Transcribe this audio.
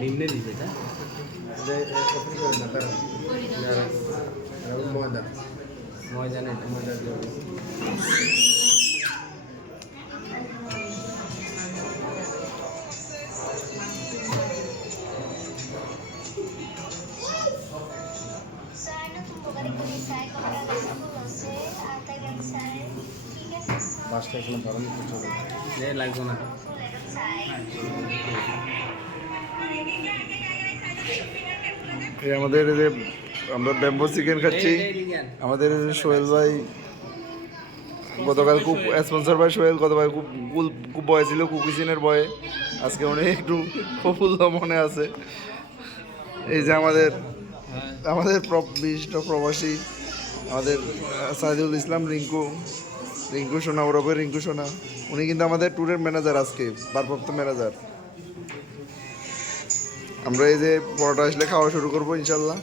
নিম্নে দিছে এটা ময়দা ময়দা না এটা ময়দা মাছটা এখানে বাড়ানো চলে লাগবো না এই আমাদের যে আমরা ব্যাম্বো চিকেন খাচ্ছি আমাদের সোহেল ভাই গতকাল খুব স্পন্সর ভাই সোহেল গতকাল খুব খুব বয় ছিল কুকিচিনের বয়ে আজকে উনি একটু প্রফুল্ল মনে আছে এই যে আমাদের আমাদের বিশিষ্ট প্রবাসী আমাদের সাইদুল ইসলাম রিঙ্কু সোনা ওরফে রিঙ্কু সোনা উনি কিন্তু আমাদের ট্যুরের ম্যানেজার আজকে ভারপ্রাপ্ত ম্যানেজার আমরা এই যে পরোটা আসলে খাওয়া শুরু করবো ইনশাল্লাহ